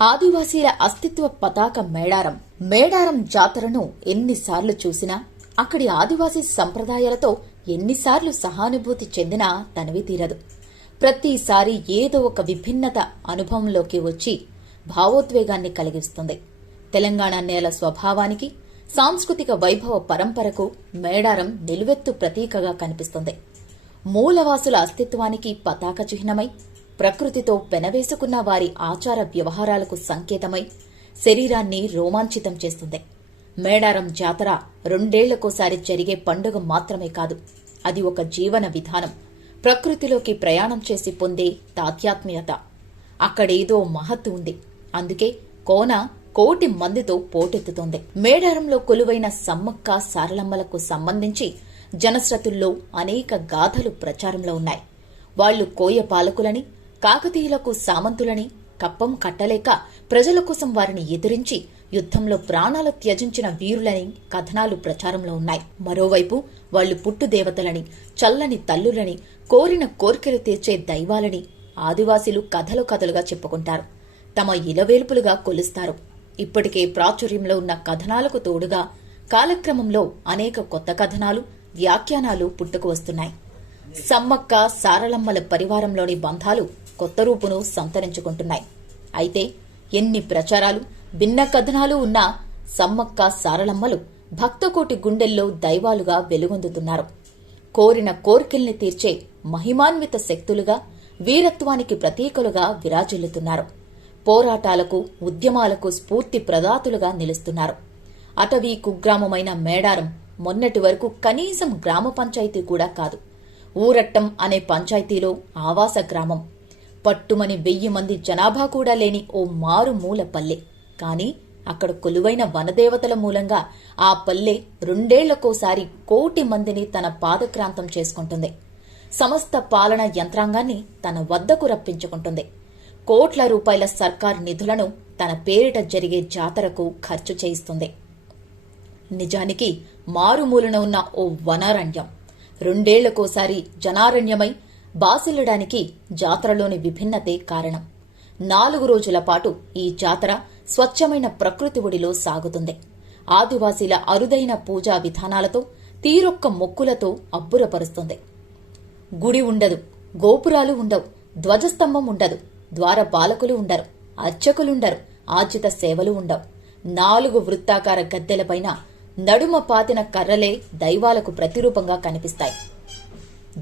ఆదివాసీల అస్తిత్వ పతాక మేడారం జాతరను ఎన్నిసార్లు చూసినా అక్కడి ఆదివాసీ సంప్రదాయాలతో ఎన్నిసార్లు సహానుభూతి చెందినా తనివి తీరదు. ప్రతిసారి ఏదో ఒక విభిన్నత అనుభవంలోకి వచ్చి భావోద్వేగాన్ని కలిగిస్తుంది. తెలంగాణ నేల స్వభావానికి, సాంస్కృతిక వైభవ పరంపరకు మేడారం నిలువెత్తు ప్రతీకగా కనిపిస్తుంది. మూలవాసుల అస్తిత్వానికి పతాక చిహ్నమై, ప్రకృతితో పెనవేసుకున్న వారి ఆచార వ్యవహారాలకు సంకేతమై శరీరాన్ని రోమాంచితం చేస్తుంది. మేడారం జాతర 2 ఏళ్లకోసారి జరిగే పండుగ మాత్రమే కాదు, అది ఒక జీవన విధానం, ప్రకృతిలోకి ప్రయాణం చేసి పొందే తాత్యాత్మ్యత. అక్కడేదో మహత్తు ఉంది. అందుకే కోన కోటి మందితో పోటెత్తుతోంది. మేడారంలో కొలువైన సమ్మక్క సారలమ్మలకు సంబంధించి జనశ్రతుల్లో అనేక గాథలు ప్రచారంలో ఉన్నాయి. వాళ్లు కోయ పాలకులని, కాకతీయులకు సామంతులని, కప్పం కట్టలేక ప్రజల కోసం వారిని ఎదిరించి యుద్ధంలో ప్రాణాలు త్యజించిన వీరులని కథనాలు ప్రచారంలో ఉన్నాయి. మరోవైపు వాళ్లు పుట్టుదేవతలని, చల్లని తల్లులని, కోరిన కోర్కెలు తీర్చే దైవాలని ఆదివాసీలు కథలు కథలుగా చెప్పుకుంటారు. తమ ఇలవేల్పులుగా కొలుస్తారు. ఇప్పటికే ప్రాచుర్యంలో ఉన్న కథనాలకు తోడుగా కాలక్రమంలో అనేక కొత్త కథనాలు, వ్యాఖ్యానాలు పుట్టుకు వస్తున్నాయి. సమ్మక్క సారలమ్మల పరివారంలోని బంధాలు కొత్త రూపును సంతరించుకుంటున్నాయి. అయితే ఎన్ని ప్రచారాలు, భిన్న కథనాలు ఉన్నా సమ్మక్క సారలమ్మలు భక్తకోటి గుండెల్లో దైవాలుగా వెలుగొందుతున్నారు. కోరిన కోర్కెల్ని తీర్చే మహిమాన్విత శక్తులుగా, వీరత్వానికి ప్రతీకలుగా విరాజిల్లుతున్నారు. పోరాటాలకు, ఉద్యమాలకు స్ఫూర్తి ప్రదాతులుగా నిలుస్తున్నారు. అటవీ కుగ్రామమైన మేడారం మొన్నటి వరకు కనీసం గ్రామ పంచాయతీ కూడా కాదు. ఊరట్టం అనే పంచాయతీలో ఆవాస గ్రామం. పట్టుమని 1000 మంది జనాభా కూడా లేని ఓ మారుమూల పల్లె. కాని అక్కడ కొలువైన వనదేవతల మూలంగా ఆ పల్లె 2 ఏళ్లకోసారి కోటి మందిని తన పాదక్రాంతం చేసుకుంటుంది. సమస్త పాలన యంత్రాంగాన్ని తన వద్దకు రప్పించుకుంటుంది. కోట్ల రూపాయల సర్కార్ నిధులను తన పేరిట జరిగే జాతరకు ఖర్చు చేయిస్తుంది. నిజానికి మారుమూలన ఉన్న ఓ వనారణ్యం 2 ఏళ్లకోసారి జనారణ్యమై బాసిల్లడానికి జాతరలోని విభిన్నతే కారణం. 4 రోజుల పాటు ఈ జాతర స్వచ్ఛమైన ప్రకృతి ఒడిలో సాగుతుంది. ఆదివాసీల అరుదైన పూజా విధానాలతో, తీరొక్క మొక్కులతో అబ్బురపరుస్తుంది. గుడి ఉండదు, గోపురాలు ఉండవు, ధ్వజస్తంభం ఉండదు, ద్వారపాలకులు ఉండరు, అర్చకులుండరు, ఆర్జిత సేవలు ఉండవు. 4 వృత్తాకార గద్దెలపైన నడుమ పాతిన కర్రలే దైవాలకు ప్రతిరూపంగా కనిపిస్తాయి.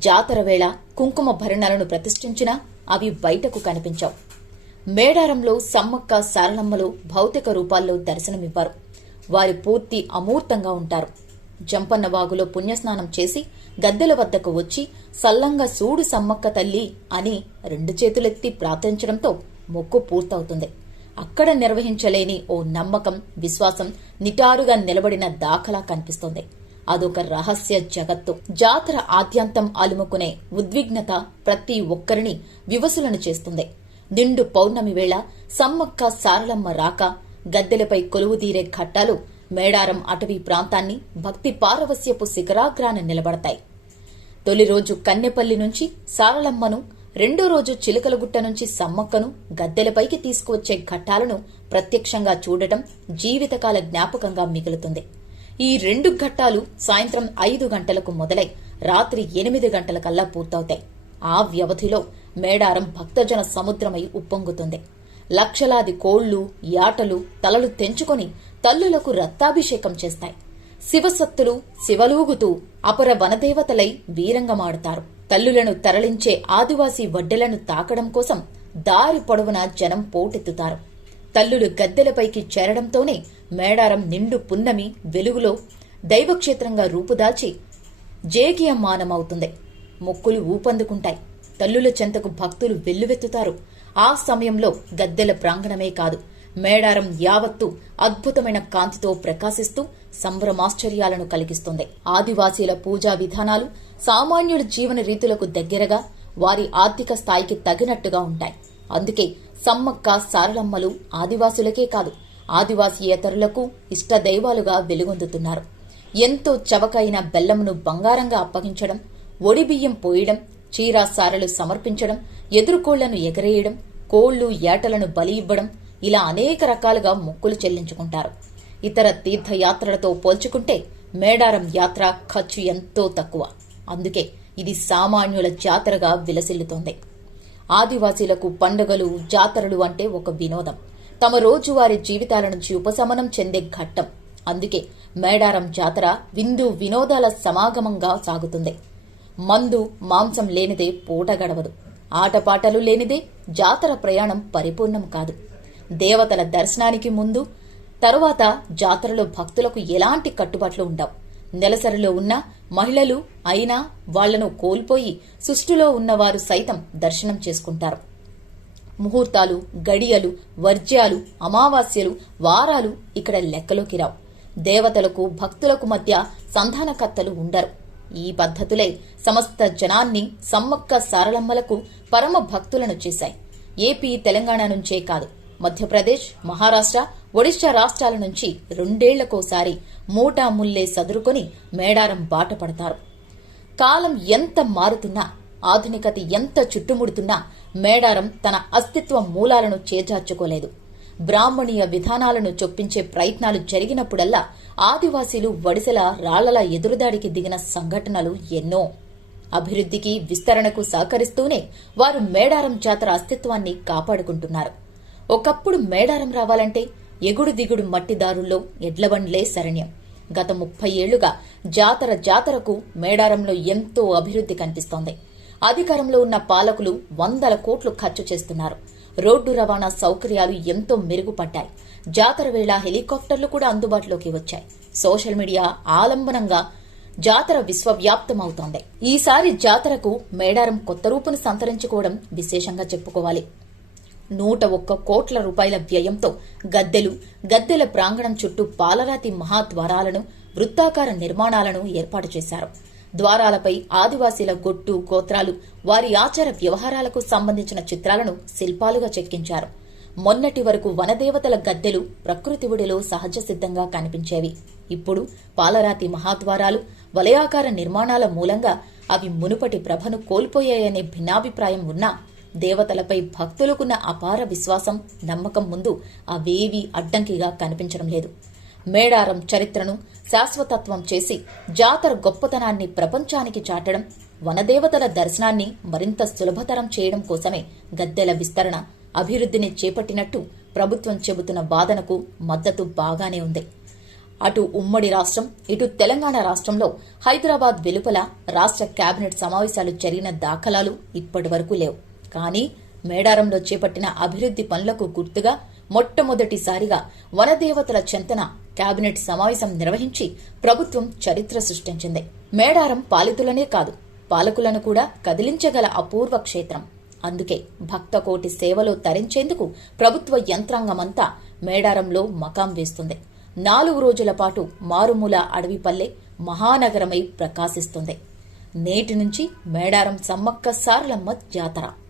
జాతర వేళ కుంకుమ భరణాలను ప్రతిష్ఠించినా అవి బయటకు కనిపించవు. మేడారంలో సమ్మక్క సారలమ్మలు భౌతిక రూపాల్లో దర్శనమివ్వరు. వారి పూర్తి అమూర్తంగా ఉంటారు. జంపన్న వాగులో పుణ్యస్నానం చేసి గద్దెల వద్దకు వచ్చి సల్లంగా సూడు సమ్మక్క తల్లి అని 2 చేతులెత్తి ప్రార్థించడంతో మొక్కు పూర్తవుతుంది. అక్కడ నిర్వహించలేని ఓ నమ్మకం, విశ్వాసం నిటారుగా నిలబడిన దాఖలా కనిపిస్తుంది. అదొక రహస్య జగత్తు. జాతర ఆద్యంతం అలుముకునే ఉద్విగ్నత ప్రతి ఒక్కరిని వివసులను చేస్తుంది. నిండు పౌర్ణమి వేళ సమ్మక్క సారలమ్మ రాక, గద్దెలపై కొలువుదీరే ఘట్టాలు మేడారం అటవీ ప్రాంతాన్ని భక్తి పారవస్యపు శిఖరాగ్రాన నిలబడతాయి. తొలి రోజు కన్నెపల్లి నుంచి సారలమ్మను, 2వ రోజు చిలకలగుట్ట నుంచి సమ్మక్కను గద్దెలపైకి తీసుకువచ్చే ఘట్టాలను ప్రత్యక్షంగా చూడటం జీవితకాల జ్ఞాపకంగా మిగులుతుంది. ఈ 2 ఘట్టాలు సాయంత్రం 5 గంటలకు మొదలై రాత్రి 8 గంటలకల్లా పూర్తవుతాయి. ఆ వ్యవధిలో మేడారం భక్తజన సముద్రమై ఉప్పొంగుతుంది. లక్షలాది కోళ్లు, యాటలు తలలు తెంచుకొని తల్లులకు రక్తాభిషేకం చేస్తాయి. శివసత్తులు శివలూగుతూ అపర వనదేవతలై వీరంగమాడుతారు. తల్లులను తరలించే ఆదివాసీ వడ్డెలను తాకడం కోసం దారి పొడవునా జనం పోటెత్తుతారు. తల్లులు గద్దెలపైకి చేరడంతోనే మేడారం నిండు పున్నమి వెలుగులో దైవక్షేత్రంగా రూపుదాల్చి జేగీయమానమవుతుంది. మొక్కులు ఊపందుకుంటాయి. తల్లుల చెంతకు భక్తులు వెల్లువెత్తుతారు. ఆ సమయంలో గద్దెల ప్రాంగణమే కాదు, మేడారం యావత్తు అద్భుతమైన కాంతితో ప్రకాశిస్తూ సంభ్రమాశ్చర్యాలను కలిగిస్తుంది. ఆదివాసీల పూజా విధానాలు సామాన్యుల జీవన రీతులకు దగ్గరగా, వారి ఆర్థిక స్థాయికి తగినట్టుగా ఉంటాయి. అందుకే సమ్మక్క సారలమ్మలు ఆదివాసులకే కాదు, ఆదివాసీయేతరులకు ఇష్టదైవాలుగా వెలుగొందుతున్నారు. ఎంతో చవకైన బెల్లంను బంగారంగా అప్పగించడం, ఒడిబియ్యం పోయడం, చీరాసారలు సమర్పించడం, ఎదురుకోళ్లను ఎగరేయడం, కోళ్లు ఏటలను బలి ఇవ్వడం, ఇలా అనేక రకాలుగా మొక్కులు చెల్లించుకుంటారు. ఇతర తీర్థయాత్రలతో పోల్చుకుంటే మేడారం యాత్ర ఖర్చు ఎంతో తక్కువ. అందుకే ఇది సామాన్యుల జాతరగా విలసిల్లుతోంది. ఆదివాసీలకు పండుగలు, జాతరలు అంటే ఒక వినోదం, తమ రోజువారీ జీవితాల నుంచి ఉపశమనం చెందే ఘట్టం. అందుకే మేడారం జాతర విందు వినోదాల సమాగమంగా సాగుతుంది. మందు, మాంసం లేనిదే పూట గడవదు. ఆటపాటలు లేనిదే జాతర ప్రయాణం పరిపూర్ణం కాదు. దేవతల దర్శనానికి ముందు, తరువాత జాతరలో భక్తులకు ఎలాంటి కట్టుబాట్లు ఉండవు. నెలసరిలో ఉన్న మహిళలు అయినా వాళ్లను కోల్పోయి సుష్టిలో ఉన్నవారు సైతం దర్శనం చేసుకుంటారు. ముహూర్తాలు, గడియలు, వర్జ్యాలు, అమావాస్యలు, వారాలు ఇక్కడ లెక్కలోకి రావు. దేవతలకు భక్తులకు మధ్య సంధానకర్తలు ఉండరు. ఈ పద్ధతులే సమస్త జనాన్ని సమ్మక్క సారలమ్మలకు పరమ భక్తులను చేశాయి. ఏపీ, తెలంగాణ నుంచే కాదు, మధ్యప్రదేశ్, మహారాష్ట్ర, ఒడిశా రాష్ట్రాల నుంచి 2 ఏళ్లకోసారి మూటా ముల్లే సదురుకొని మేడారం బాట పడతారు. కాలం ఎంత మారుతున్నా, ఆధునికత ఎంత చుట్టుముడుతున్నా మేడారం తన అస్తిత్వ మూలాలను చేజార్చుకోలేదు. బ్రాహ్మణీయ విధానాలను చొప్పించే ప్రయత్నాలు జరిగినప్పుడల్లా ఆదివాసీలు వడిసెల రాళ్లలా ఎదురుదాడికి దిగిన సంఘటనలు ఎన్నో. అభివృద్ధికి, విస్తరణకు సహకరిస్తూనే వారు మేడారం జాతర అస్తిత్వాన్ని కాపాడుకుంటున్నారు. ఒకప్పుడు మేడారం రావాలంటే ఎగుడు దిగుడు మట్టిదారుల్లో ఎడ్లబండ్లే శరణ్యం. గత 30 ఏళ్లుగా జాతరకు మేడారంలో ఎంతో అభివృద్ధి కనిపిస్తోంది. అధికారంలో ఉన్న పాలకులు 100 కోట్లు ఖర్చు చేస్తున్నారు. రోడ్డు రవాణా సౌకర్యాలు ఎంతో మెరుగుపడ్డాయి. జాతర వేళ హెలికాప్టర్లు కూడా అందుబాటులోకి వచ్చాయి. సోషల్ మీడియా ఆలంబనంగా జాతర విశ్వవ్యాప్తమవుతోంది. ఈసారి జాతరకు మేడారం కొత్త రూపును సంతరించుకోవడం విశేషంగా చెప్పుకోవాలి. 101 కోట్ల రూపాయల వ్యయంతో గద్దెల ప్రాంగణం చుట్టూ పాలరాతి మహాద్వారాలను, వృత్తాకార నిర్మాణాలను ఏర్పాటు చేశారు. ద్వారాలపై ఆదివాసీల గొట్టు, గోత్రాలు, వారి ఆచార వ్యవహారాలకు సంబంధించిన చిత్రాలను శిల్పాలుగా చెక్కించారు. మొన్నటి వరకు వనదేవతల గద్దెలు ప్రకృతి ఒడిలో సహజ సిద్ధంగా కనిపించేవి. ఇప్పుడు పాలరాతి మహాద్వారాలు, వలయాకార నిర్మాణాల మూలంగా అవి మునుపటి ప్రభను కోల్పోయాయనే భిన్నాభిప్రాయం ఉన్నా దేవతలపై భక్తులకున్న అపార విశ్వాసం, నమ్మకం ముందు అవేవీ అడ్డంకిగా కనిపించడం లేదు. మేడారం చరిత్రను శాశ్వతత్వం చేసి జాతర గొప్పతనాన్ని ప్రపంచానికి చాటడం, వనదేవతల దర్శనాన్ని మరింత సులభతరం చేయడం కోసమే గద్దెల విస్తరణ, అభివృద్ధిని చేపట్టినట్టు ప్రభుత్వం చెబుతున్న వాదనకు మద్దతు బాగానే ఉంది. అటు ఉమ్మడి రాష్ట్రం, ఇటు తెలంగాణ రాష్ట్రంలో హైదరాబాద్ వెలుపల రాష్ట్ర కేబినెట్ సమావేశాలు జరిగిన దాఖలాలు ఇప్పటి వరకు లేవు. కానీ మేడారంలో చేపట్టిన అభివృద్ధి పనులకు గుర్తుగా మొట్టమొదటిసారిగా వనదేవతల చెంతన కేబినెట్ సమావేశం నిర్వహించి ప్రభుత్వం చరిత్ర సృష్టించింది. మేడారం పాలితులనే కాదు, పాలకులను కూడా కదిలించగల అపూర్వ క్షేత్రం. అందుకే భక్తకోటి సేవలో తరించేందుకు ప్రభుత్వ యంత్రాంగమంతా మేడారంలో మకాం వేస్తుంది. 4 రోజుల పాటు మారుమూల అడవిపల్లె మహానగరమై ప్రకాశిస్తుంది. నేటి నుంచి మేడారం సమ్మక్క సారలమ్మ జాతర.